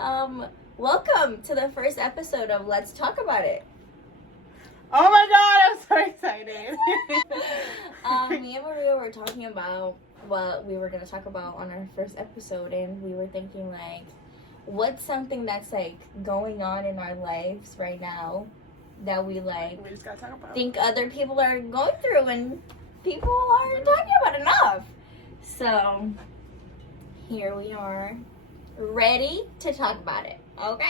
Welcome to the first episode of Let's Talk About It. Oh my god, I'm so excited. Me and Maria were talking about what we were going to talk about on our first episode, and we were thinking, like, what's something that's, like, going on in our lives right now that we just gotta talk about. Think other people are going through and people aren't talking about enough. So, here we are, ready to talk about it, okay?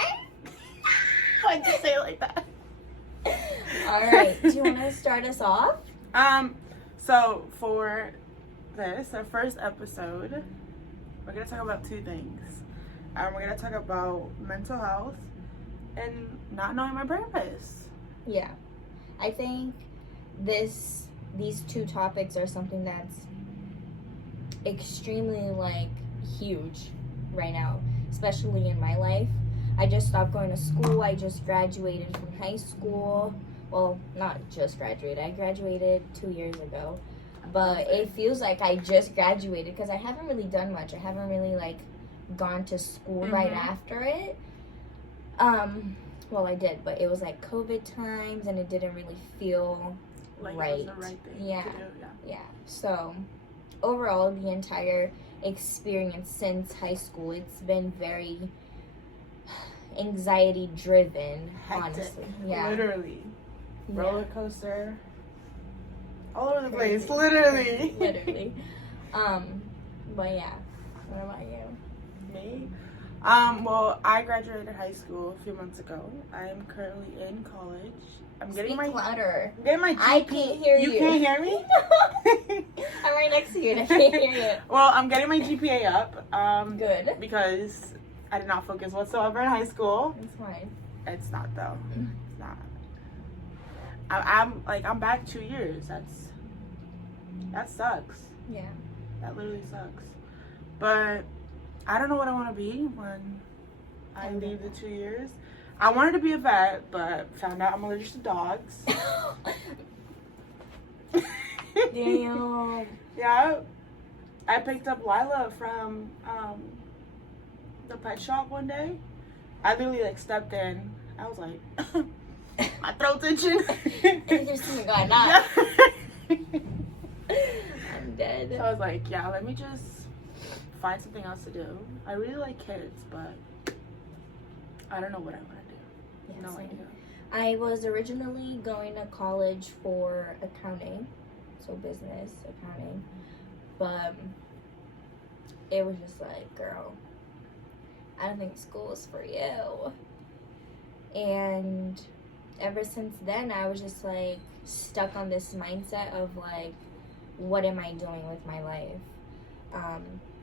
Why'd you say it like that? Alright, do you want to start us off? So for this, our first episode, we're gonna talk about two things. We're gonna talk about mental health and not knowing my purpose. Yeah. I think these two topics are something that's extremely, like, huge right now, especially in my life. I just stopped going to school. I just graduated from high school. Well, not just graduated. I graduated 2 years ago. But it feels like I just graduated because I haven't really done much. I haven't really, like, gone to school right after it. Well, I did, but it was, like, COVID times, and it didn't really feel like right. It was the right thing Yeah. to do. Yeah. So, overall, the entire experience since high school, it's been very anxiety driven, honestly. Yeah. Literally. Yeah. Roller coaster. All over the place. Crazy. Literally. Literally. But yeah. What about you? Me? Well, I graduated high school a few months ago. I'm currently in college. I'm getting Speak louder. I'm getting my GP. I can't hear you. You can't hear me? I'm right next to you and I can't hear you. Well, I'm getting my GPA up. Good. Because I did not focus whatsoever in high school. It's fine. It's not though. It's not. I'm back 2 years. That sucks. Yeah. That literally sucks. But I don't know what I want to be when I leave the 2 years. I wanted to be a vet, but found out I'm allergic to dogs. Damn. Yeah. I picked up Lila from the pet shop one day. I literally, like, stepped in. I was like, my throat's itching. And just going on. Yeah. I'm dead. So I was like, yeah, let me just find something else to do. I really like kids, but I don't know what I want to do. Yeah, No same. idea. I was originally going to college for accounting, so business accounting, but it was just like, girl, I don't think school is for you. And ever since then, I was just, like, stuck on this mindset of, like, what am I doing with my life?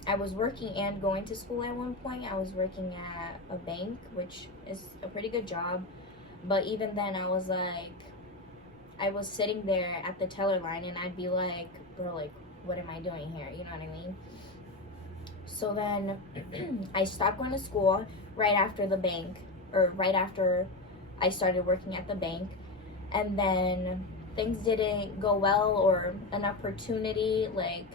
I was working and going to school at one point. I was working at a bank, which is a pretty good job. But even then, I was like, I was sitting there at the teller line, and I'd be like, bro, like, what am I doing here? You know what I mean? So then I stopped going to school right after the bank, or right after I started working at the bank. And then things didn't go well, or an opportunity, like,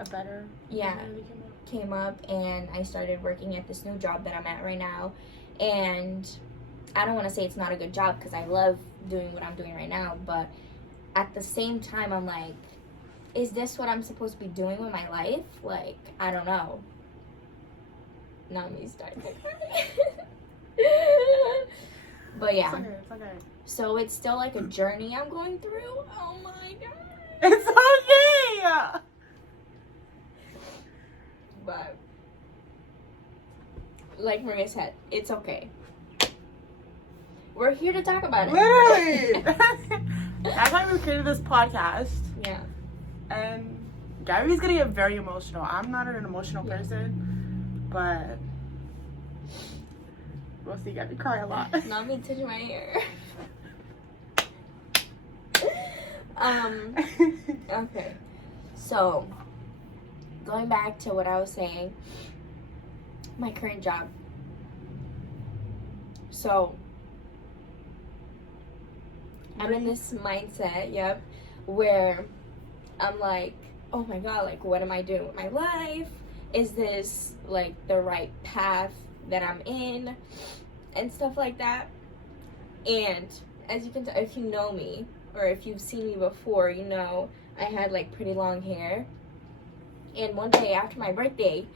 A better yeah, opportunity came up, and I started working at this new job that I'm at right now. And I don't want to say it's not a good job because I love doing what I'm doing right now, but at the same time, I'm like, is this what I'm supposed to be doing with my life? Like, I don't know. Now me starting to cry. But yeah. It's okay. So it's still like a journey I'm going through. Oh my god. It's okay. But like Maria said, it's okay. We're here to talk about it. Literally. That's why we created this podcast. Yeah. And Gabby's gonna get very emotional. I'm not an emotional person, but we'll see Gabby cry a lot. Not me touching my hair. Okay. So, going back to what I was saying, my current job. So, I'm in this mindset, where I'm like, oh my god, like, what am I doing with my life? Is this, like, the right path that I'm in and stuff like that. And as you can tell, if you know me or if you've seen me before, you know I had like pretty long hair. And one day after my birthday,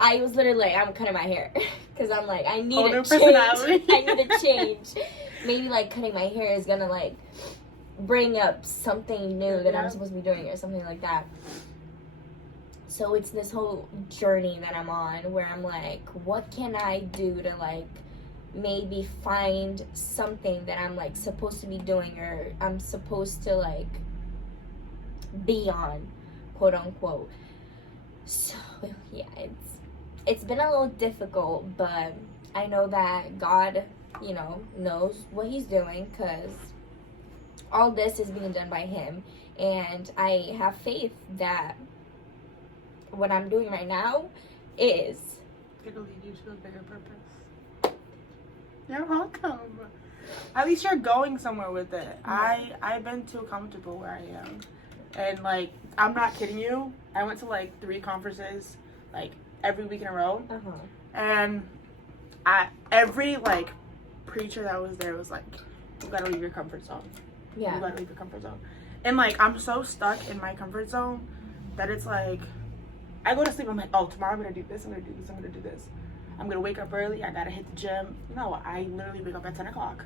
I was literally like, I'm cutting my hair. Because I'm like, I need a change. I need a change. Maybe like cutting my hair is going to like bring up something new that I'm supposed to be doing or something like that. So it's this whole journey that I'm on where I'm like, what can I do to like maybe find something that I'm like supposed to be doing or I'm supposed to like be on, quote unquote. So yeah, it's been a little difficult, but I know that God, you know, knows what he's doing because all this is being done by him. And I have faith that what I'm doing right now is it'll lead you to a bigger purpose. You're welcome. At least you're going somewhere with it. Yeah. I've been too comfortable where I am. And like, I'm not kidding you. I went to like 3 conferences like every week in a row. And every like preacher that was there was like, you gotta leave your comfort zone. Yeah. You gotta leave your comfort zone. And like, I'm so stuck in my comfort zone that it's like, I go to sleep, I'm like, oh, tomorrow I'm gonna do this, I'm gonna do this, I'm gonna do this. I'm gonna wake up early, I gotta hit the gym. No, I literally wake up at 10 o'clock.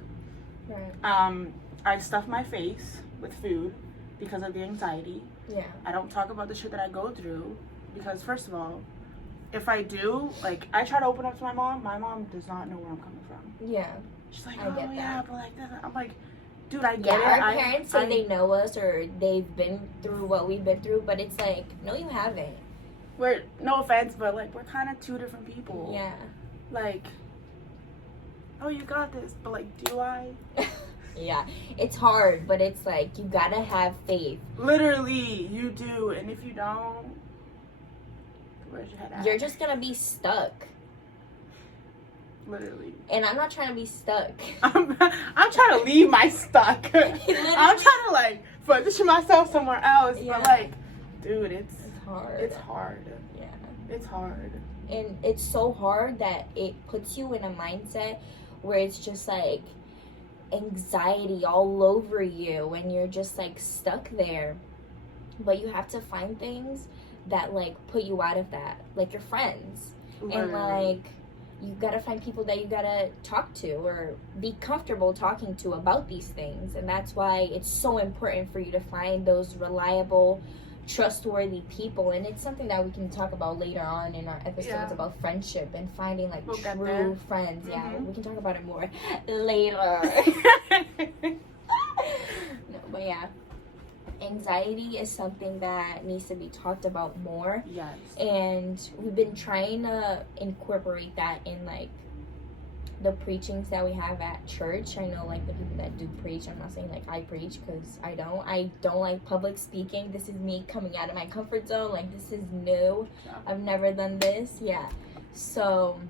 Right. I stuff my face with food because of the anxiety. Yeah. I don't talk about the shit that I go through because, first of all, if I do, like, I try to open up to my mom does not know where I'm coming from. Yeah. She's like, I get yeah, that. but like this. I'm like, dude, I get it. Our parents say they know us or they've been through what we've been through, but it's like, no, you haven't. We're, no offense, but like, we're kind of 2 different people. Yeah. Like, oh, you got this, but like, do I? Yeah, it's hard, but it's like, you gotta have faith. Literally, you do, and if you don't, where's your head at? You're just gonna be stuck. Literally. And I'm not trying to be stuck. I'm trying to leave my stuck. I'm trying to like position myself somewhere else, but like, dude, it's hard. It's hard. Yeah. It's hard. And it's so hard that it puts you in a mindset where it's just like anxiety all over you and you're just like stuck there. But you have to find things that like put you out of that, like your friends. Literally. And like you gotta find people that you gotta talk to or be comfortable talking to about these things. And that's why it's so important for you to find those reliable, trustworthy people. And it's something that we can talk about later on in our episodes about friendship and finding like true friends. Mm-hmm. Yeah, we can talk about it more later. No, but yeah, anxiety is something that needs to be talked about more. Yes. And we've been trying to incorporate that in like the preachings that we have at church. I know like the people that do preach, I'm not saying like I preach because I don't like public speaking. This is me coming out of my comfort zone. Like, this is new. I've never done this. Yeah. So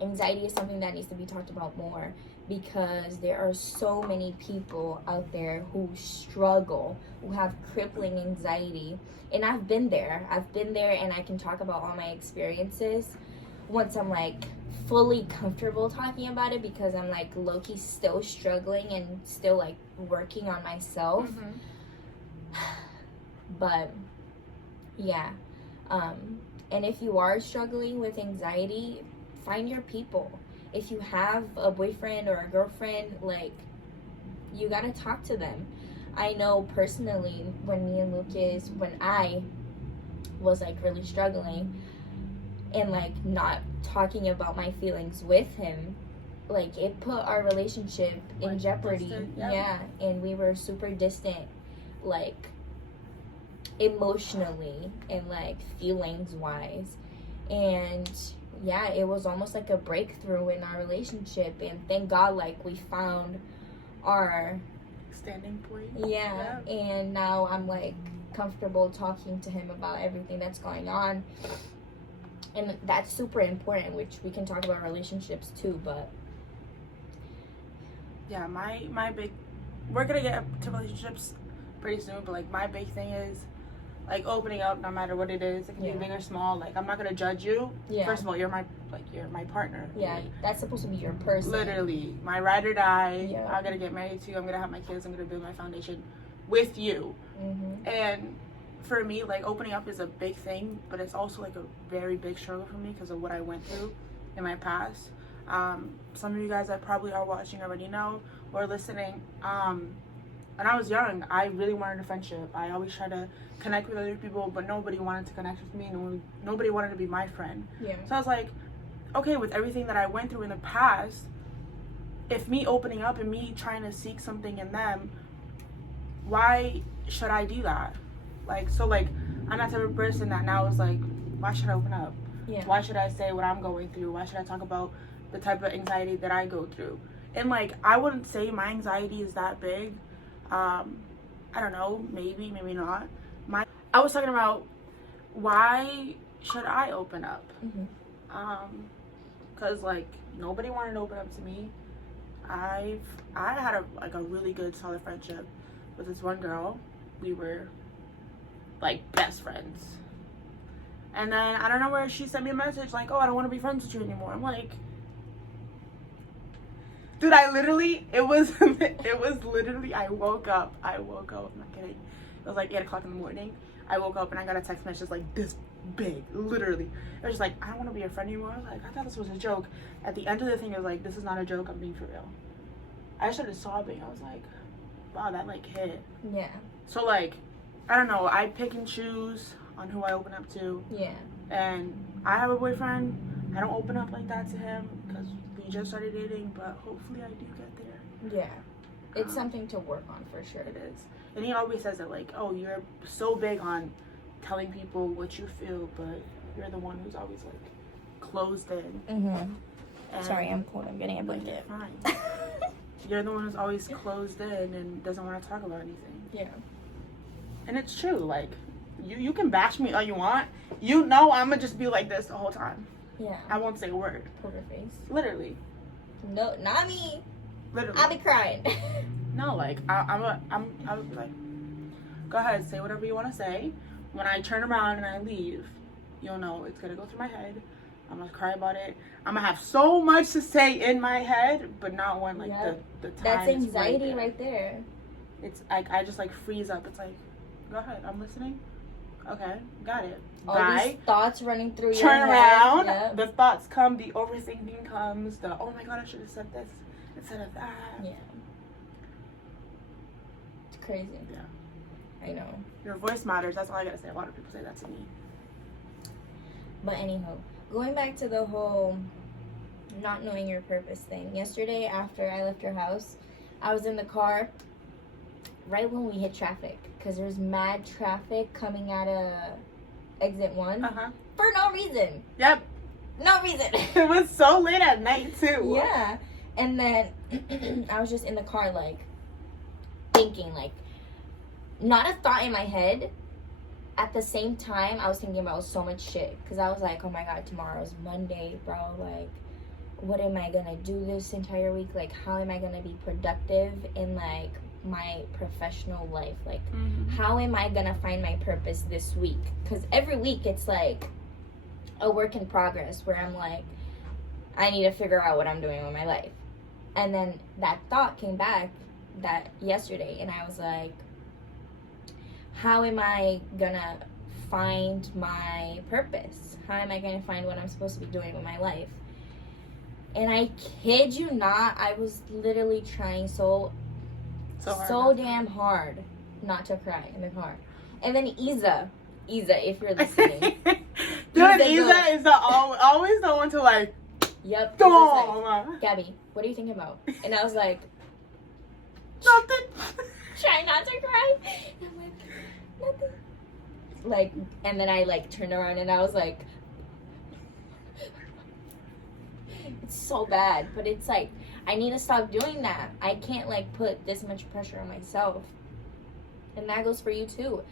anxiety is something that needs to be talked about more because there are so many people out there who struggle, who have crippling anxiety. And I've been there and I can talk about all my experiences once I'm like fully comfortable talking about it, because I'm like low-key still struggling and still like working on myself. But yeah, and if you are struggling with anxiety, find your people. If you have a boyfriend or a girlfriend, like, you gotta talk to them. I know personally when I was like really struggling and like not talking about my feelings with him, like it put our relationship in jeopardy. Distant, yeah, and we were super distant, like emotionally and like feelings wise. And yeah, it was almost like a breakthrough in our relationship, and thank God like we found our standing point. Yeah. And now I'm like comfortable talking to him about everything that's going on. And that's super important, which we can talk about relationships too, but yeah, my big, we're gonna get to relationships pretty soon, but like my big thing is like opening up no matter what it is. It can be big or small. Like, I'm not gonna judge you. First of all, you're my like you're my partner. Yeah, that's supposed to be your person. Literally, my ride or die. Yeah. I'm gonna get married to you. I'm gonna have my kids. I'm gonna build my foundation with you. Mm-hmm. And for me, like, opening up is a big thing, but it's also like a very big struggle for me because of what I went through in my past. Some of you guys that probably are watching already know or listening. When I was young, I really wanted a friendship. I always tried to connect with other people, but nobody wanted to connect with me. Nobody wanted to be my friend. Yeah. So I was like, okay, with everything that I went through in the past, if me opening up and me trying to seek something in them, why should I do that? Like, so, like, I'm that type of person that now is like, why should I open up? Yeah. Why should I say what I'm going through? Why should I talk about the type of anxiety that I go through? And, like, I wouldn't say my anxiety is that big. I don't know, maybe not. I was talking about why should I open up? Mm-hmm. Cause like nobody wanted to open up to me. I had a really good solid friendship with this one girl. We were like best friends. And then I don't know where she sent me a message like, oh, I don't want to be friends with you anymore. I'm like, dude, I literally, it was literally, I woke up, I'm not kidding. It was like 8 o'clock in the morning. I woke up and I got a text message like this big, literally. It was just like, I don't want to be your friend anymore. I was like, I thought this was a joke. At the end of the thing, it was like, this is not a joke, I'm being for real. I started sobbing. I was like, wow, that like hit. Yeah. So like, I don't know, I pick and choose on who I open up to. Yeah. And I have a boyfriend. I don't open up like that to him because we just started dating, but hopefully I do get there. Yeah. It's something to work on for sure. It is. And he always says that, like, oh, you're so big on telling people what you feel, but you're the one who's always, like, closed in. Mm-hmm. Sorry, I'm cold. I'm getting a blanket. Fine. You're the one who's always closed in and doesn't want to talk about anything. Yeah. And it's true. Like, you can bash me all you want. You know I'm going to just be like this the whole time. Yeah. I won't say a word. Poker face. Literally. No, not me. Literally. I'll be crying. No, like, I'll be like, go ahead, say whatever you want to say. When I turn around and I leave, you'll know it's going to go through my head. I'm going to cry about it. I'm going to have so much to say in my head, but not when, like, the time That's is anxiety right there. It's, like, I just, like, freeze up. It's like, go ahead, I'm listening. Okay, got it. All Bye. these thoughts running through your Turn head. around. Yep. The thoughts come. The overthinking comes. The, oh, my God, I should have said this instead of that. Yeah. It's crazy. Yeah. I know. Your voice matters. That's all I gotta say. A lot of people say that to me. But anyhow, going back to the whole not knowing your purpose thing. Yesterday, after I left your house, I was in the car right when we hit traffic. Because there's mad traffic coming out of exit 1. For no reason. Yep. No reason. It was so late at night, too. Yeah. And then I was just in the car, like, thinking, like, not a thought in my head. At the same time, I was thinking about so much shit. Because I was like, oh my God, tomorrow's Monday, bro. Like, what am I going to do this entire week? Like, how am I going to be productive in, like, my professional life? Like, how am I going to find my purpose this week? Because every week, it's, like, a work in progress where I'm like, I need to figure out what I'm doing with my life. And then that thought came back that yesterday, and I was like, how am I gonna find my purpose? How am I gonna find what I'm supposed to be doing with my life? And I kid you not, I was literally trying so damn hard not to cry in the car. And then Isa, if you're listening. Dude, Isa is always the one to, like, yep. Like, Gabby, what are you thinking about? And I was like, nothing. Try not to cry. And I'm like, nothing. Like, and then I, like, turned around and I was like, it's so bad. But it's like, I need to stop doing that. I can't, like, put this much pressure on myself. And that goes for you, too.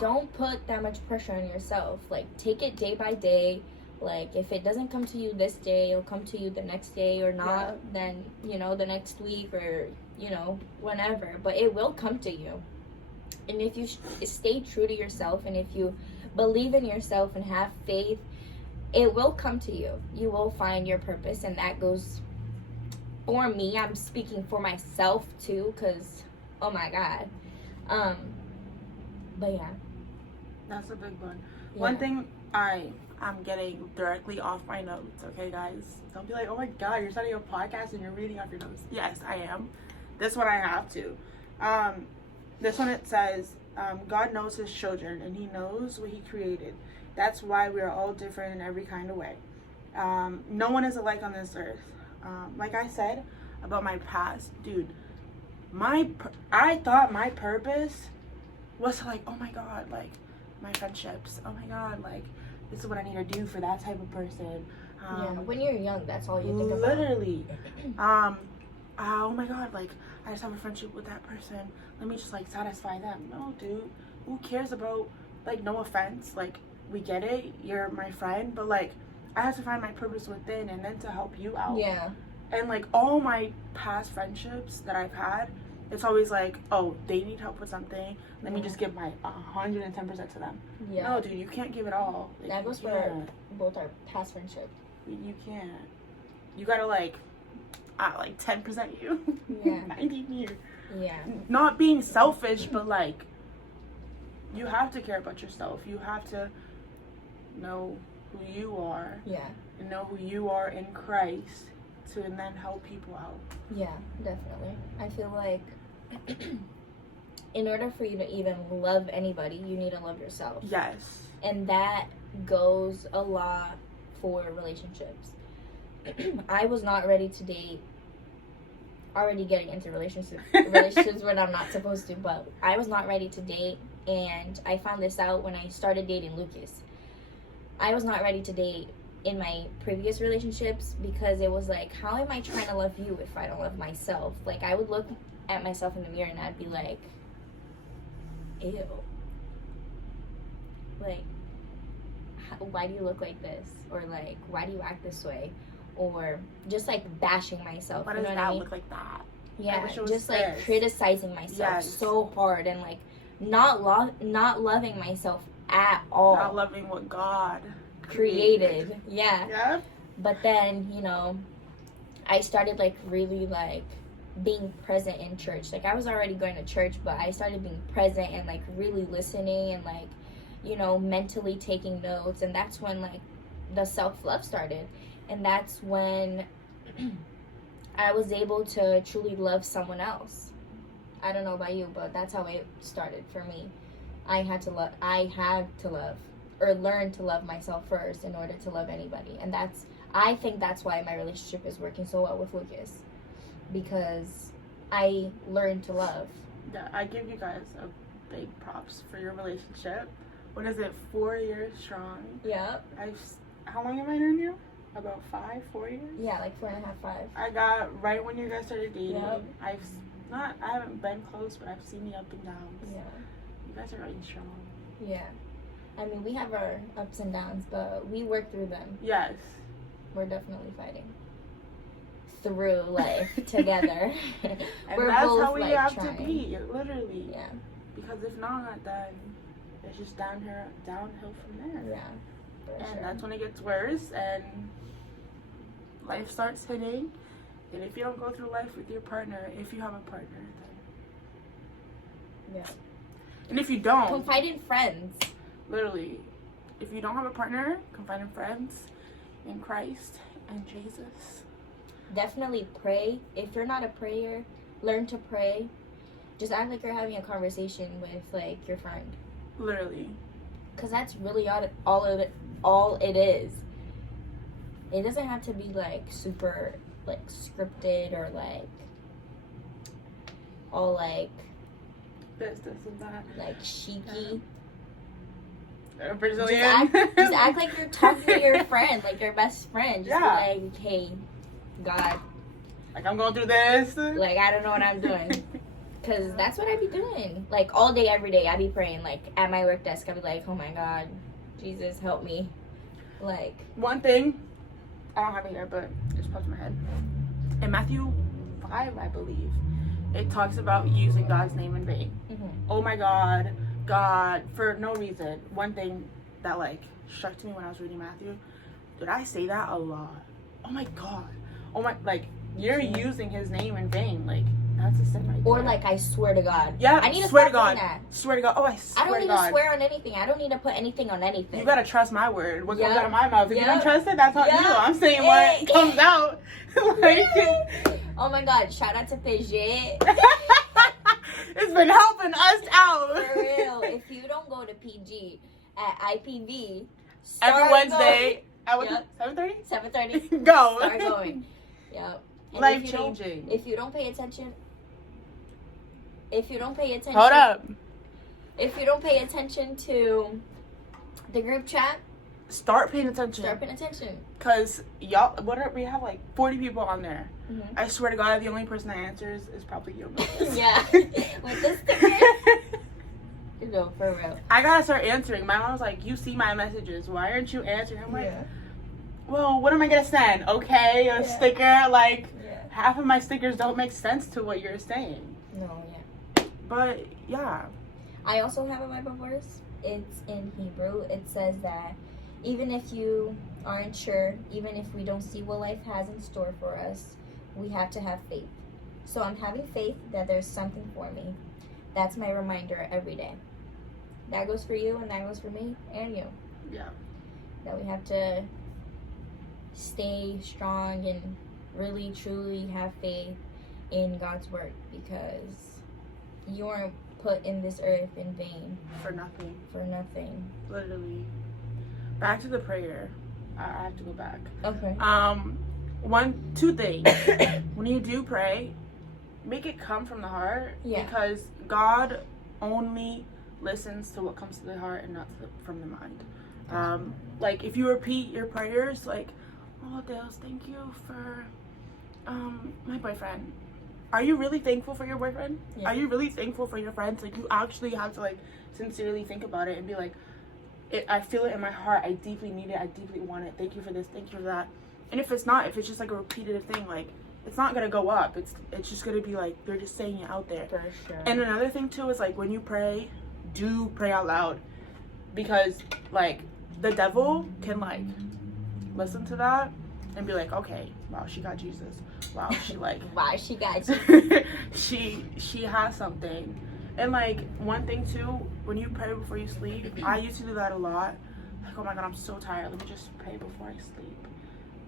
Don't put that much pressure on yourself. Like, take it day by day. Like, if it doesn't come to you this day, it'll come to you the next day, or not, then, you know, the next week, or, you know, whenever. But it will come to you. And if you stay true to yourself, and if you believe in yourself and have faith, it will come to you. You will find your purpose, and that goes for me. I'm speaking for myself too, because oh my god. But yeah, that's a big one. yeah. One thing I'm getting directly off my notes, okay, guys? Don't be like, oh my god, you're starting a podcast and you're reading off your notes. Yes, I am. This one I have to. This one it says, God knows his children and he knows what he created. That's why we are all different in every kind of way. No one is alike on this earth. Like I said about my past, dude, I thought my purpose was like, oh my god, like my friendships, oh my god, like this is what I need to do for that type of person. Yeah, when you're young, that's all you think about. Literally. Oh my god, like I just have a friendship with that person, let me just like satisfy them. No, dude, who cares about, like, no offense, like we get it, you're my friend, but like I have to find my purpose within and then to help you out. Yeah. And like all my past friendships that I've had, it's always like, oh, they need help with something, let me just give my 110% to them. Yeah. No, dude, you can't give it all. Like, that goes for both our past friendship. You can't. You gotta like 10% you. Yeah. 90 you. Yeah. Not being selfish, but like you have to care about yourself. You have to know who you are. Yeah. And know who you are in Christ to then help people out. Yeah, definitely. I feel like in order for you to even love anybody, you need to love yourself. Yes. And that goes a lot for relationships. I was not ready to date. Already getting into relationships when I'm not supposed to, but I was not ready to date, and I found this out when I started dating Lucas. I was not ready to date in my previous relationships because it was like, how am I trying to love you if I don't love myself? Like, I would look at myself in the mirror and I'd be like, ew. Like, why do you look like this? Or like, why do you act this way? Or just like bashing myself. Why you know does what I that mean? look like that? Yeah, just this. like criticizing myself so hard and like not loving myself at all. Not loving what God created. Yeah. Yeah. But then, you know, I started like really like being present in church. Like I was already going to church, but I started being present and like really listening and like, you know, mentally taking notes, and that's when like the self-love started. And that's when I was able to truly love someone else. I don't know about you, but that's how it started for me. I had to love or learn to love myself first in order to love anybody. And I think that's why my relationship is working so well with Lucas, because I learned to love. Yeah, I give you guys a big props for your relationship. What is it, 4 years strong? Yeah. How long have I known you? About 4 years? Yeah, like 4.5, 5. I got right when you guys started dating. Yep. I haven't been close, but I've seen the up and downs. Yeah. You guys are really strong. Yeah. I mean, we have our ups and downs, but we work through them. Yes. We're definitely fighting through life together. And We're that's both, how we like, have trying. to be, literally. Yeah. Because if not, then it's just downhill from there. Yeah. And that's when it gets worse and life starts hitting. And if you don't go through life with your partner, if you have a partner, then yeah. And if you don't, confide in friends. Literally, if you don't have a partner, confide in friends, in Christ and Jesus. Definitely pray. If you're not a prayer, learn to pray. Just act like you're having a conversation with like your friend. Literally. Because that's really all it is. It doesn't have to be like super like scripted or like all like This and that. like cheeky. Brazilian. Just act like you're talking to your friend, like your best friend. Just be like, hey, God. Like, I'm going through this. Like, I don't know what I'm doing. Because that's what I be doing. Like, all day, every day, I be praying. Like, at my work desk, I be like, oh my God, Jesus, help me. Like. One thing, I don't have it here, but it just popped in my head. In Matthew 5, I believe, it talks about using God's name in vain. Mm-hmm. Oh my God, for no reason. One thing that, like, struck to me when I was reading Matthew Did I say that a lot? Oh my god. Oh my, like, you're using his name in vain. Like, that's a sin right Or there. like, I swear to God. Yeah, I need to swear to stop doing God. that. Swear to God. Oh, I swear I don't need to God. to swear on anything. I don't need to put anything on anything. You gotta trust my word. What comes Yep. out of my mouth. If you don't Yep. trust it, that's on Yep. you. I'm saying Hey. what comes out. Like, oh my God! Shout out to Fidget. it's been helping us out. For real. If you don't go to PG at IPV Every Wednesday at what? Yep. 7:30. 7:30. Go. Start going. Yep. And Life if changing. If you don't pay attention. Hold up. If you don't pay attention to the group chat, Start paying attention. start paying attention. Cause y'all, we have like 40 people on there. Mm-hmm. I swear to God, the only person that answers is probably you. Yeah. With this sticker. No, for real. I gotta start answering. My mom was like, "You see my messages. Why aren't you answering?" I'm like, Yeah. "Well, what am I gonna send? Okay, a Yeah. sticker. Like, Yeah. half of my stickers don't make sense to what you're saying." No, yeah. But yeah, I also have a Bible verse. It's in Hebrew. It says that even if you aren't sure, even if we don't see what life has in store for us, we have to have faith. So I'm having faith that there's something for me. That's my reminder every day. That goes for you, and that goes for me and you. yeah, That we have to stay strong and really, truly have faith in God's work, because you aren't put in this earth in vain. for nothing, For nothing. literally. Back to the prayer. I have to go back. Okay. Two things. When you do pray, make it come from the heart. Yeah. Because God only listens to what comes to the heart and not from the mind. Like, if you repeat your prayers, like, "Oh, Deus, thank you for my boyfriend." Are you really thankful for your boyfriend? Yeah. Are you really thankful for your friends? Like, you actually have to, like, sincerely think about it and be like, I feel it in my heart. I deeply need it. I deeply want it. Thank you for this. Thank you for that. And if it's just like a repeated thing, like, it's not gonna go up. It's just gonna be like they're just saying it out there. For sure. And another thing too is, like, when you pray, do pray out loud, because like the devil can like listen to that and be like, okay, wow, she got Jesus. Wow, she like wow, she got you. she has something. And like, one thing too, when you pray before you sleep, I used to do that a lot. Like, oh my God, I'm so tired. Let me just pray before I sleep.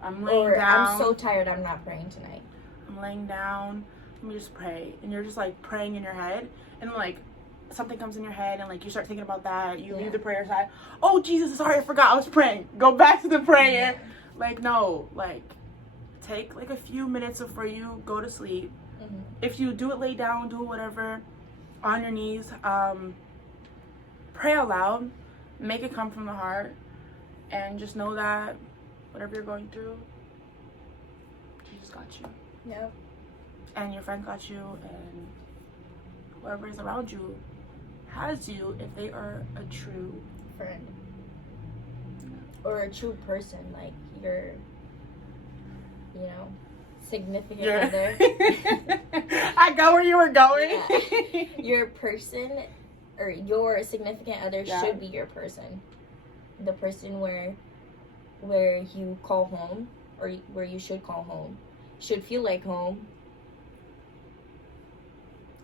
I'm laying down. I'm so tired, I'm not praying tonight. I'm laying down. Let me just pray. And you're just like praying in your head, and like something comes in your head, and like you start thinking about that. You leave the prayer side. Oh Jesus, sorry, I forgot I was praying. Go back to the prayer. Yeah. Like, no, like take like a few minutes before you go to sleep. Mm-hmm. If you do it lay down, do whatever, on your knees, pray out loud, make it come from the heart, and just know that whatever you're going through, Jesus got you. Yep. And your friend got you, and whoever is around you has you if they are a true Friend. Or a true person, like your, significant other. I got where you were going. Yeah. Your person, or your significant other should be your person. The person where you call home, or where you should call home, should feel like home.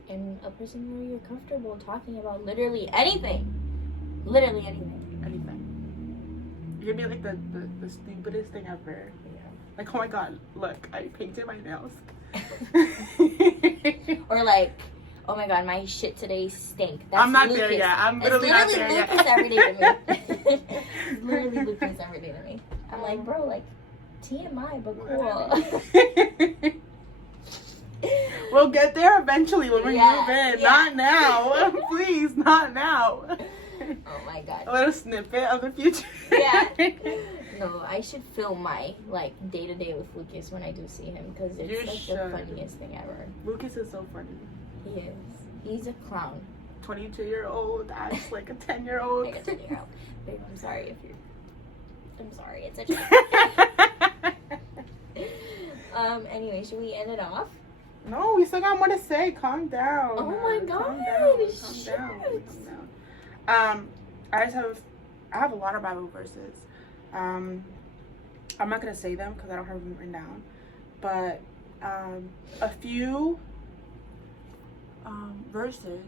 And a person where you're comfortable talking about literally anything. Literally anything. Anything. You're gonna be like the stupidest thing ever. Yeah. Like, oh my God, look, I painted my nails. Or like, oh my God, my shit today stink. That's I'm not Lucas. there yet. I'm literally it's not literally there Lucas yet. every day to me. It's literally Lucas every day to me. I'm like, bro, like, TMI, but cool. We'll get there eventually when we move in. Yeah. Not now. Please, not now. Oh my God. A little snippet of the future. Yeah. No, I should film my, like, day-to-day with Lucas when I do see him, because it's, You like, the should. funniest thing ever. Lucas is so funny. He is. He's a clown. 22-year-old acts like a 10-year-old. Like a 10-year-old. Babe, I'm sorry if you're... I'm sorry. It's a joke. Anyway, should we end it off? No, we still got more to say. Calm down. Oh my God. Calm down. Shoot. Calm down. I have a lot of Bible verses. I'm not going to say them because I don't have them written down. But a few verses,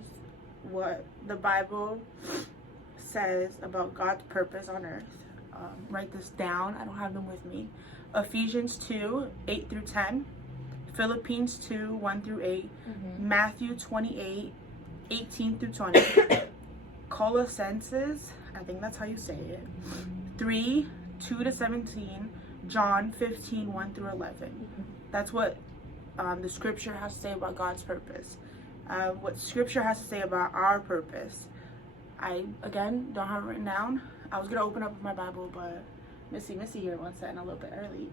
what the Bible says about God's purpose on earth. Write this down. I don't have them with me. Ephesians 2, 8 through 10. Philippines 2, 1 through 8. Matthew 28, 18 through 20. Colossenses, I think that's how you say it. 3, 2 to 17. John 15, 1 through 11. That's what the scripture has to say about God's purpose. What scripture has to say about our purpose. I, again, don't have it written down. I was going to open up my Bible, but Missy here wants that in a little bit early.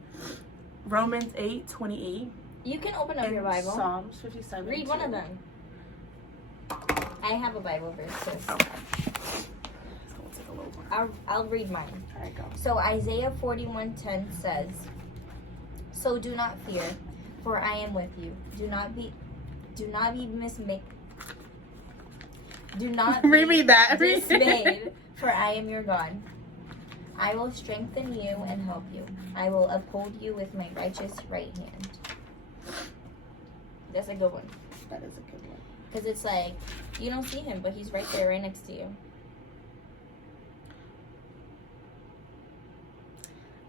Romans 8, 28. You can open up your Bible. Psalms 57. Read one of them. I have a Bible verse too. Okay. So we'll take a little more. I'll read mine. All right, go. So Isaiah 41:10 says, "So do not fear, for I am with you. Do not be Reread that. dismayed, for I am your God. I will strengthen you and help you. I will uphold you with my righteous right hand." That's a good one. That is a good one. Because it's like, you don't see him, but he's right there, right next to you.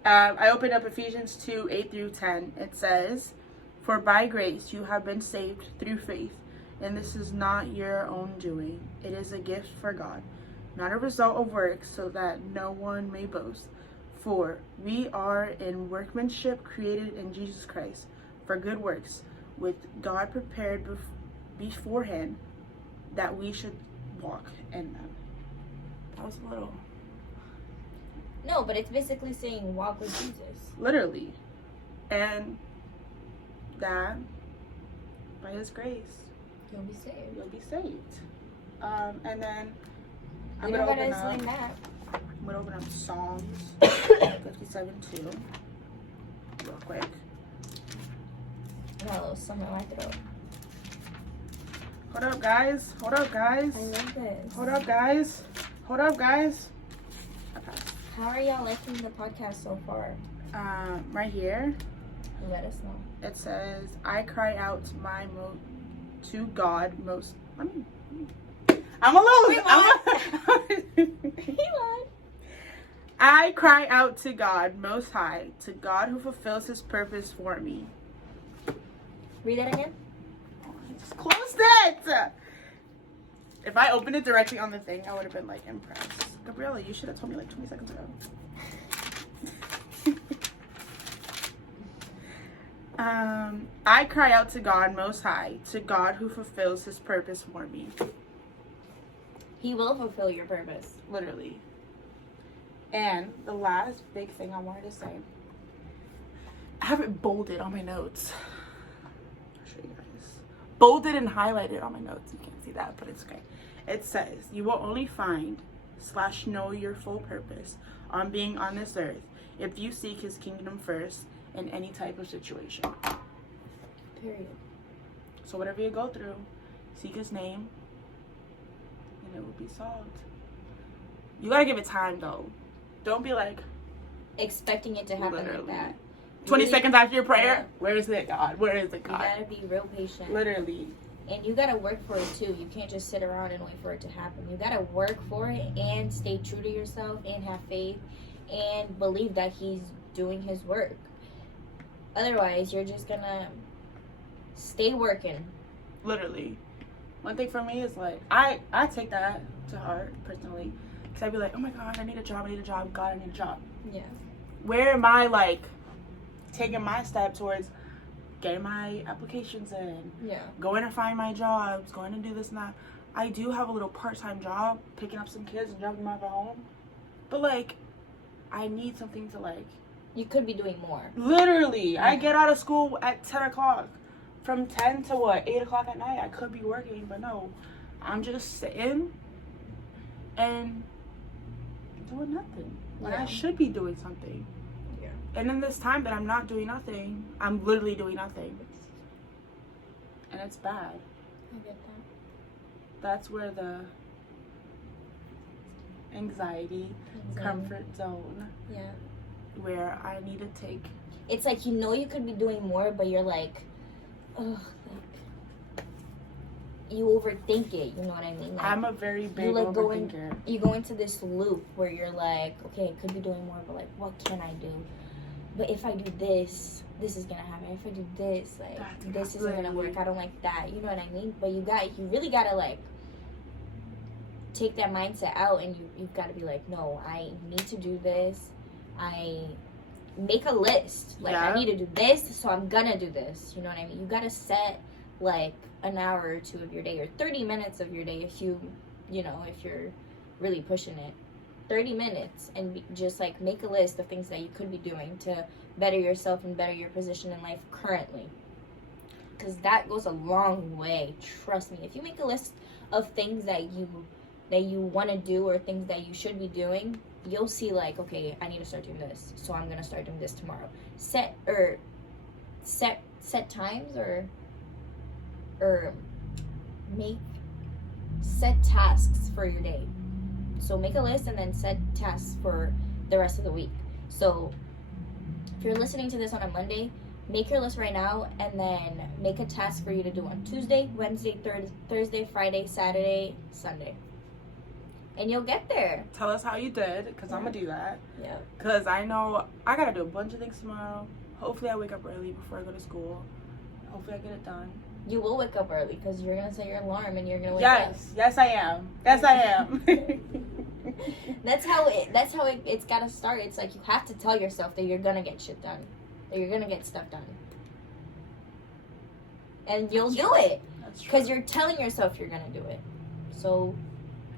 I opened up Ephesians 2, 8 through 10. It says, "For by grace you have been saved through faith, and this is not your own doing. It is a gift for God, not a result of works, so that no one may boast. For we are in workmanship created in Jesus Christ for good works, with God prepared beforehand that we should walk in them." That was a little... No, but it's basically saying walk with Jesus. Literally. And that, by his grace, You'll be saved. you'll be saved. And then I'm You gonna don't gotta open up. explain that. I'm gonna open up Psalms 57:2 real quick. I got a little something in my throat. Hold up, guys. Hold up, guys. I love this. Hold up, guys. Hold up, guys. Okay. How are y'all liking the podcast so far? Right here, Let us know. it says, "I cry out to God most." I'm a little. I cry out to God Most High, to God who fulfills His purpose for me. Read that again. Just close it. If I opened it directly on the thing, I would have been like impressed. Gabriella, you should have told me like 20 seconds ago. I cry out to God Most High, to God who fulfills His purpose for me. He will fulfill your purpose. Literally. And the last big thing I wanted to say, I have it bolded on my notes. I'll show you guys. Bolded and highlighted on my notes. You can't see that, but it's okay. It says, "You will only find / know your full purpose on being on this earth if you seek His kingdom first in any type of situation." Period. So whatever you go through, seek His name, and it will be solved. You gotta give it time, though. Don't be like Expecting it to happen literally like that. 20 Really- seconds after your prayer. Yeah. Where is it, God? Where is it, You God? gotta be real patient. Literally. And you gotta work for it too. You can't just sit around and wait for it to happen. You gotta work for it and stay true to yourself and have faith and believe that He's doing His work. Otherwise, you're just gonna stay working. Literally. One thing for me is like, I take that to heart personally. Because I'd be like, oh my God, I need a job. God, I need a job. Yeah. Where am I like taking my step towards getting my applications in? Yeah. Going to find my jobs, going to do this and that. I do have a little part-time job, picking up some kids and dropping them off at home. But like, I need something to like. You could be doing more. Literally, I get out of school at 10 o'clock. From 10 to what, 8 o'clock at night, I could be working, but no. I'm just sitting and doing nothing. When I should be doing something. Yeah. And in this time that I'm not doing nothing, I'm literally doing nothing. And it's bad. I get that. That's where the anxiety, comfort zone Yeah. where I need to take. It's like, you know, you could be doing more, but you're like, ugh, like, you overthink it. You know what I mean? Like, I'm a very big like overthinker. you go into this loop where you're like, okay, I could be doing more, but like, what can I do? But if I do this, this is gonna happen. If I do this, like, this isn't gonna work. I don't like that. You know what I mean? But you really gotta like take that mindset out, and you've got to be like, no, I need to do this. I make a list. Like, I need to do this, so I'm gonna do this. You know what I mean? You gotta set like an hour or two of your day, or 30 minutes of your day, if you're really pushing it. 30 minutes, and just like make a list of things that you could be doing to better yourself and better your position in life currently, because that goes a long way. Trust me. If you make a list of things that you want to do, or things that you should be doing, you'll see like, okay, I need to start doing this, so I'm gonna start doing this tomorrow. Set times, or set tasks for your day. So make a list and then set tasks for the rest of the week. So if you're listening to this on a Monday, make your list right now, and then make a task for you to do on Tuesday, Wednesday, Thursday, Friday, Saturday, Sunday. And you'll get there. Tell us how you did, because I'm going to do that. Yeah. Because I know I got to do a bunch of things tomorrow. Hopefully I wake up early before I go to school. Hopefully I get it done. You will wake up early, because you're going to set your alarm and you're going to wake up. Yes, I am. Yes, I am. That's how it's got to start. It's like, you have to tell yourself that you're going to get shit done. That you're going to get stuff done. And you'll do it. Because you're telling yourself you're going to do it. So,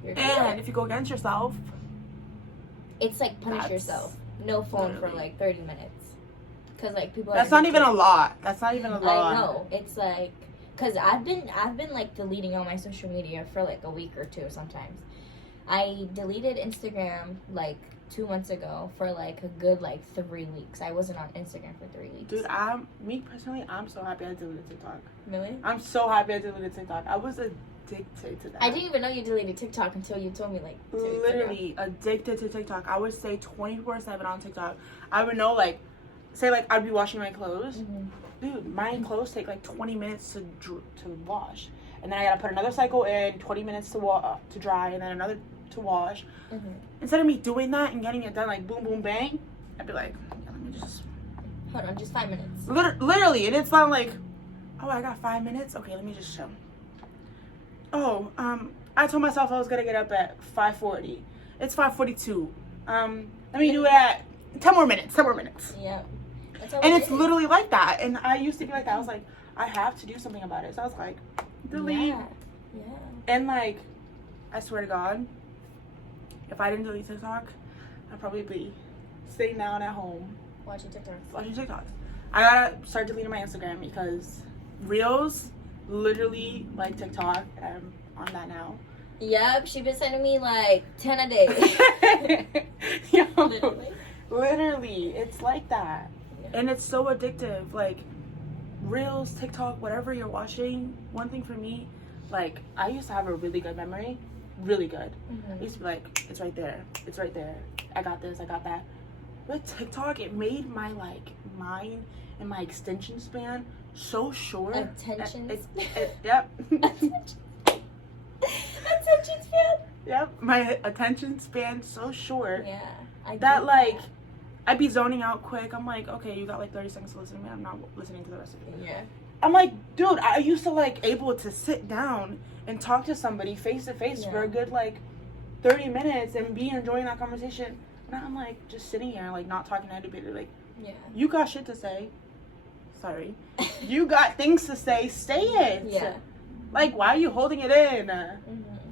you're going to do it. And if you go against yourself, it's like, punish yourself. No phone for like 30 minutes. Because like, people That's not even a lot. That's not even a lot. I know. It's like, because I've been like deleting all my social media for like a week or two sometimes. I deleted Instagram like 2 months ago for like a good like 3 weeks. I wasn't on Instagram for 3 weeks. Dude, me personally, I'm so happy I deleted TikTok. Really? I'm so happy I deleted TikTok. I was addicted to that. I didn't even know you deleted TikTok until you told me like 2 weeks literally ago. Addicted to TikTok. I would stay 24/7 on TikTok. I would know, like, say like I'd be washing my clothes. Mm-hmm. Dude, my clothes take like 20 minutes to wash, and then I gotta put another cycle in, 20 minutes to dry, and then another to wash. Mm-hmm. Instead of me doing that and getting it done like boom boom bang, I'd be like, yeah, let me just hold on, just 5 minutes. Literally, and it's not like, oh, I got 5 minutes. Okay, let me just chill. Oh, I told myself I was gonna get up at 5:40. It's 5:42. Let me do it at 10 more minutes. 10 more minutes. Yeah. And it's literally like that. And I used to be like that. I was like, I have to do something about it. So I was like, delete. Yeah. And like, I swear to God, if I didn't delete TikTok, I'd probably be sitting down at home watching TikToks. I gotta start deleting my Instagram because Reels literally like TikTok, and I'm on that now. Yep, she been sending me like 10 a day. Yo, literally, it's like that. And it's so addictive. Like, Reels, TikTok, whatever you're watching, one thing for me, like, I used to have a really good memory. Really good. Mm-hmm. I used to be like, it's right there. It's right there. I got this. I got that. With TikTok, it made my, like, mind and my extension span so short. Attention span? Yep. Attention span? Yep. My attention span so short. Yeah. I'd be zoning out quick. I'm like, okay, you got like 30 seconds to listen to me. I'm not listening to the rest of it. Yeah. I'm like, dude, I used to like able to sit down and talk to somebody face to face for a good like 30 minutes and be enjoying that conversation. Now I'm like just sitting here like not talking to anybody. Like, you got shit to say. Sorry. You got things to say. Say it. Yeah. Like, why are you holding it in?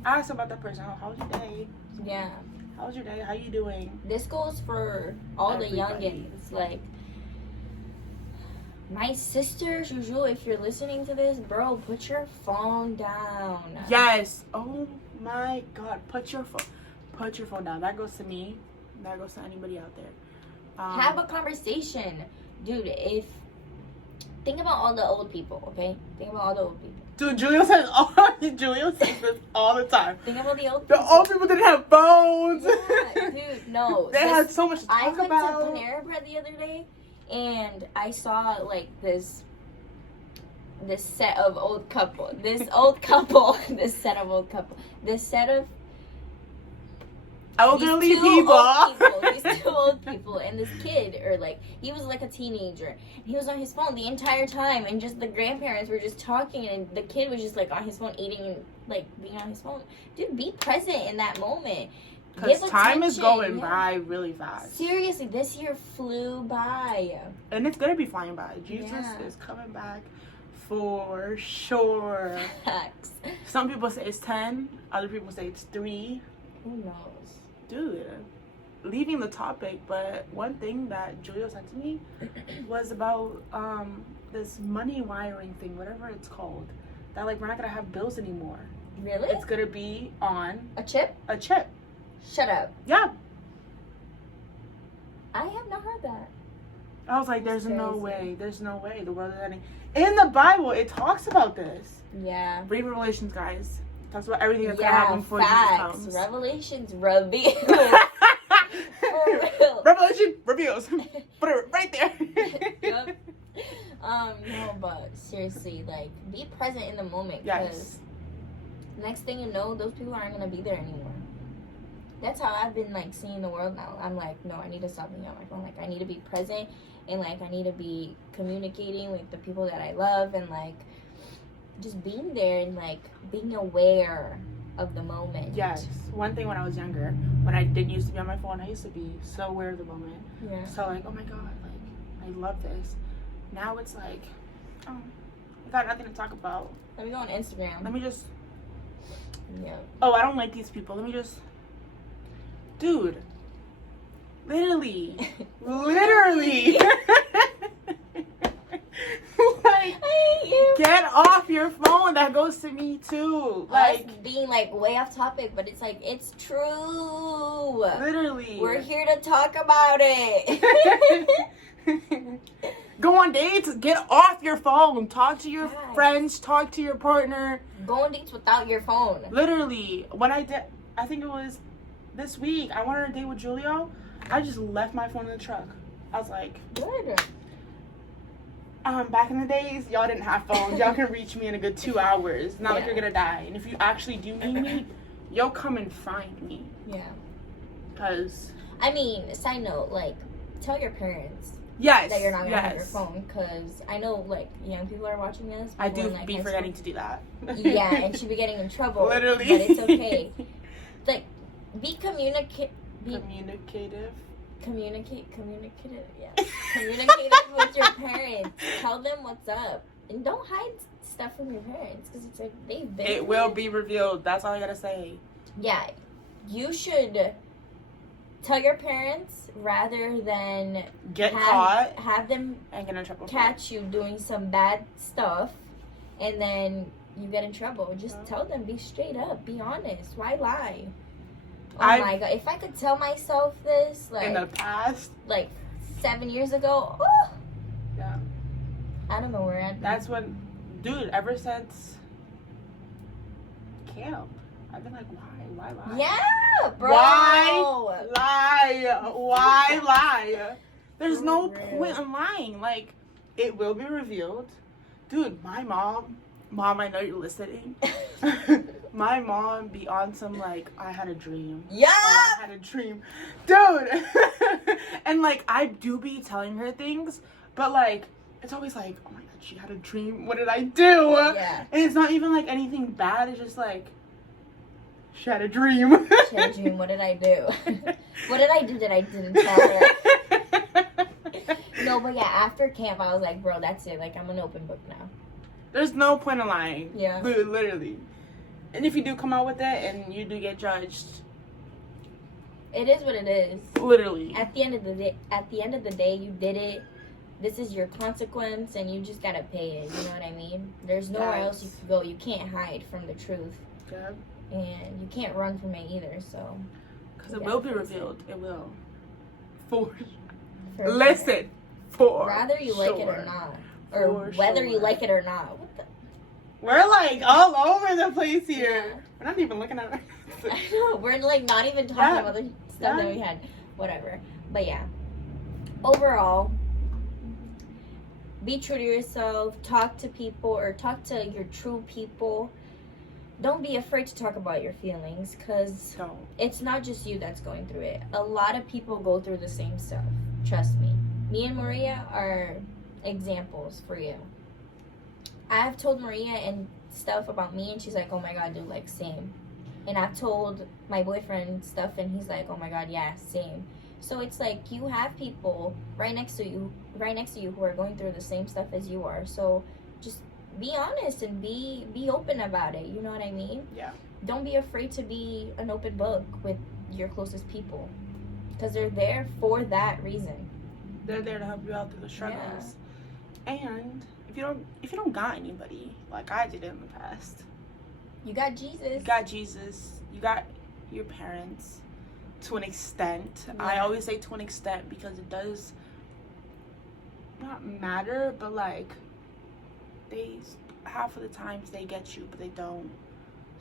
Ask about that person. How was your day? Yeah. How was your day? How you doing? This goes for all everybody. The youngins. Like, my sister, Juju, if you're listening to this, bro, put your phone down. Yes. Oh my God. Put your phone down. That goes to me. That goes to anybody out there. Have a conversation. Dude, Think about all the old people, okay? Think about all the old people. Dude, Julio says this all the time. Think about the old people. The old people didn't have phones. Yeah, dude, no. They had so much to talk about. about. I went to Panera Bread the other day, and I saw, like, this set of old couple. This set of Elderly these people. two old people, and this kid, or like, he was like a teenager, and he was on his phone the entire time, and just the grandparents were just talking, and the kid was just like on his phone eating and like being on his phone. Dude, be present in that moment. Because time is going by really fast. Seriously, this year flew by. And it's gonna be flying by. Jesus is coming back for sure. Facts. Some people say it's 10, other people say it's 3. Who knows? Dude, leaving the topic, but one thing that Julio said to me was about this money wiring thing, whatever it's called. That like we're not gonna have bills anymore. Really? It's gonna be on a chip. A chip. Shut up. Yeah. I have not heard that. I was like, there's no way. There's no way. The world is ending. In the Bible, it talks about this. Yeah. Read Revelations, guys. It talks about everything that's gonna happen before Jesus comes. Revelations reveal. Revelation reveals. Put it right there. Yep. No, but seriously, like, be present in the moment. Because next thing you know, those people aren't gonna be there anymore. That's how I've been, like, seeing the world now. I'm like, no, I need to stop being on my phone. Like, I need to be present, and like, I need to be communicating with the people that I love, and like, just being there and like being aware of the moment. Yes. One thing when I was younger, when I did used to be on my phone, I used to be so aware of the moment. Yeah. So like, oh my god, like, I love this. Now it's like, oh, I got nothing to talk about. Let me go on Instagram. Let me just. Yeah. Oh, I don't like these people. Let me just. Dude. Literally. Literally. Like, I hate you. Get off your phone. That goes to me too. Like, us being like way off topic, but it's like, it's true. Literally. We're here to talk about it. Go on dates. Get off your phone. Talk to your friends. Talk to your partner. Go on dates without your phone. Literally. When I did, I think it was this week, I went on a date with Julio. I just left my phone in the truck. I was like, good. Back in the days, y'all didn't have phones. Y'all can reach me in a good 2 hours. Not like you're gonna die. And if you actually do need me, yo, come and find me. Yeah. Cause I mean, side note, like, tell your parents. Yes. That you're not gonna have your phone, because I know, like, young people are watching this. I do be forgetting to do that. Yeah, and she'd be getting in trouble. Literally. But it's okay. Like, be communicative. Yeah. Communicative with your parents. Tell them what's up, and don't hide stuff from your parents, because it's like they've been. It will be revealed. That's all I gotta say. Yeah, you should tell your parents rather than have them and get in trouble. Catch you doing some bad stuff, and then you get in trouble. Just tell them. Be straight up. Be honest. Why lie? Oh my god! If I could tell myself this, like, in the past, like 7 years ago, oh, yeah, I don't know where I'd be. That's when, dude. Ever since camp, I've been like, why lie? Yeah, bro. Why lie? There's no point in lying. Like, it will be revealed, dude. My mom, I know you're listening. My mom be on some, like, I had a dream. Yeah! I had a dream. Dude! And, like, I do be telling her things, but, like, it's always like, oh my god, she had a dream. What did I do? Yeah. And it's not even, like, anything bad. It's just, like, she had a dream. She had a dream. What did I do? What did I do that I didn't tell her? No, but yeah, after camp, I was like, bro, that's it. Like, I'm an open book now. There's no point in lying. Yeah. Literally. And if you do come out with it and you do get judged, it is what it is. Literally. At the end of the day, you did it. This is your consequence, and you just gotta pay it. You know what I mean? There's nowhere else you can go. You can't hide from the truth. Yeah. And you can't run from it either. So. Because it will be revealed. It will. For Rather you like it or not. or whether you like it or not. What the? We're like all over the place here. Yeah. We're not even looking at it. I know. We're like not even talking about the stuff that we had. Whatever. But yeah. Overall, be true to yourself. Talk to people or talk to your true people. Don't be afraid to talk about your feelings because it's not just you that's going through it. A lot of people go through the same stuff. Trust me. Me and Maria are examples for you. I've told Maria and stuff about me and she's like, oh my god, dude, like same. And I've told my boyfriend stuff and he's like, oh my god, yeah, same. So it's like you have people right next to you who are going through the same stuff as you are. So just be honest and be open about it. You know what I mean? Yeah. Don't be afraid to be an open book with your closest people because they're there for that reason. They're there to help you out through the struggles. Yeah. And if you don't got anybody like I did in the past, you got Jesus. You got Jesus. You got your parents to an extent. Yeah. I always say to an extent because it does not matter, but like they half of the times they get you, but they don't.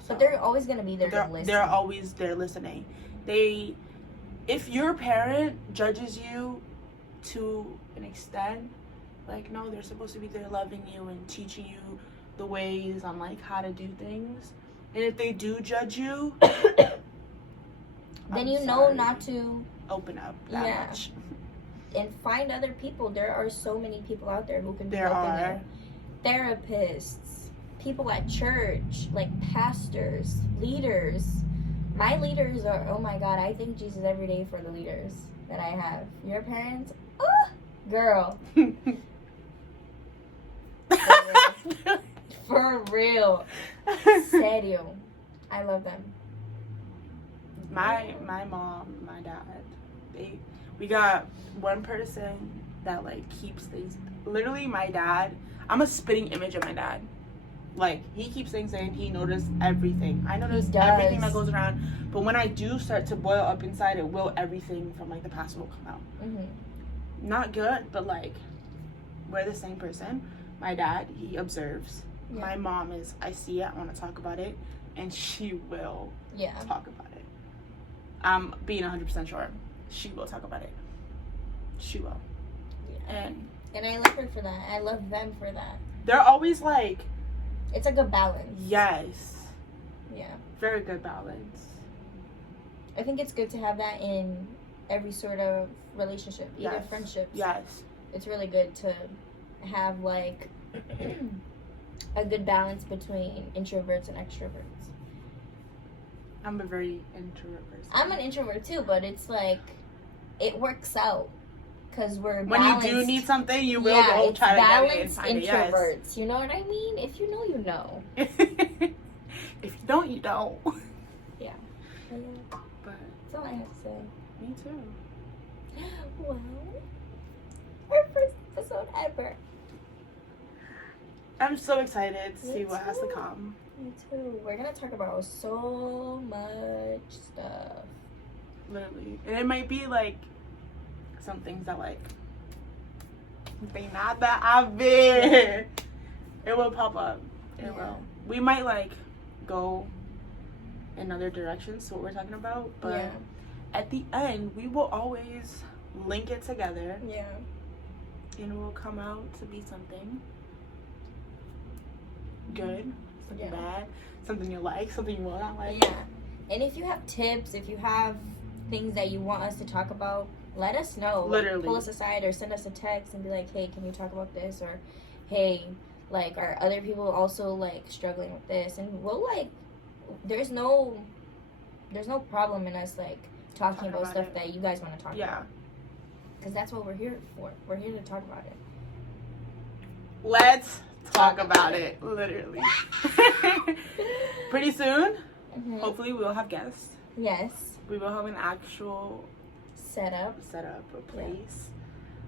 So, but they're always gonna be there to listen. They're always there listening. If your parent judges you to an extent, like no, they're supposed to be there loving you and teaching you the ways on like how to do things. And if they do judge you, then you know not to open up that much. And find other people. There are so many people out there who can be helping you. Therapists, people at church, like pastors, leaders. My leaders are, oh my god, I thank Jesus every day for the leaders that I have. Your parents, oh, girl. For real. Serio. I love them. My mom, my dad, we got one person that like keeps things. Literally, my dad, I'm a spitting image of my dad. Like, he keeps things in, he notices everything. I notice everything that goes around. But when I do start to boil up inside, everything from like the past will come out. Mm-hmm. Not good, but like, we're the same person. My dad, he observes. Yeah. My mom is, I see it, I want to talk about it, and she will talk about it. I'm being 100% sure. She will talk about it. She will. Yeah. And I love her for that. I love them for that. They're always like... It's a good balance. Yes. Yeah. Very good balance. I think it's good to have that in every sort of relationship, even friendships. Yes. It's really good to have like a good balance between introverts and extroverts. I'm a very introvert person. I'm an introvert too, but it's like it works out because we're when balanced. You do need something, you will go try to get it and find it. Introverts, yes. You know what I mean? If you know, you know. If you don't, you don't. Yeah. But that's all I have to say. Me too. Well, our first episode ever. I'm so excited to see what has to come. Me too. We're gonna talk about so much stuff. Literally. And it might be like some things that like they not that obvious. It will pop up. It will. We might like go in other directions to what we're talking about, but at the end we will always link it together. Yeah. And it will come out to be something good, something bad, something you like, something you will not like. Yeah. And if you have tips, if you have things that you want us to talk about, let us know. Literally. Like, pull us aside or send us a text and be like, hey, can you talk about this? Or, hey, like, are other people also, like, struggling with this? And we'll, like, there's no problem in us, like, talking about stuff that you guys want to talk about. Because that's what we're here for. We're here to talk about it. Let's talk about it. Literally. Pretty soon, hopefully we'll have guests. Yes. We will have an actual setup, a place.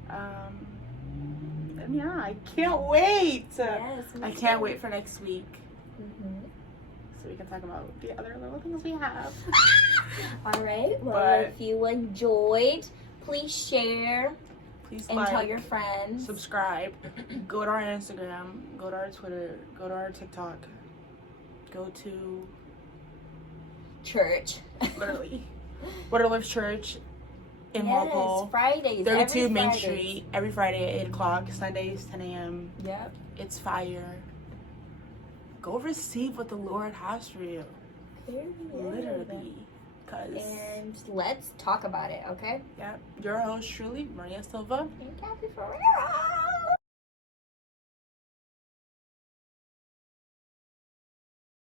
And yeah, I can't wait. Yes, I can't wait for next week. So we can talk about the other little things we have. All right. Well, if you enjoyed, please share, Please And tell your friends. subscribe. Go to our Instagram. Go to our Twitter. Go to our TikTok. Go to church. literally Waterlift Church in Walpole. Fridays. 32 Main Street. Every Friday at 8 o'clock. Sundays 10 a.m. Yep. It's fire. Go receive what the Lord has for you. Literally. And let's talk about it, okay? Yep. Your host, truly, Maria Silva. And Gabby Ferreira.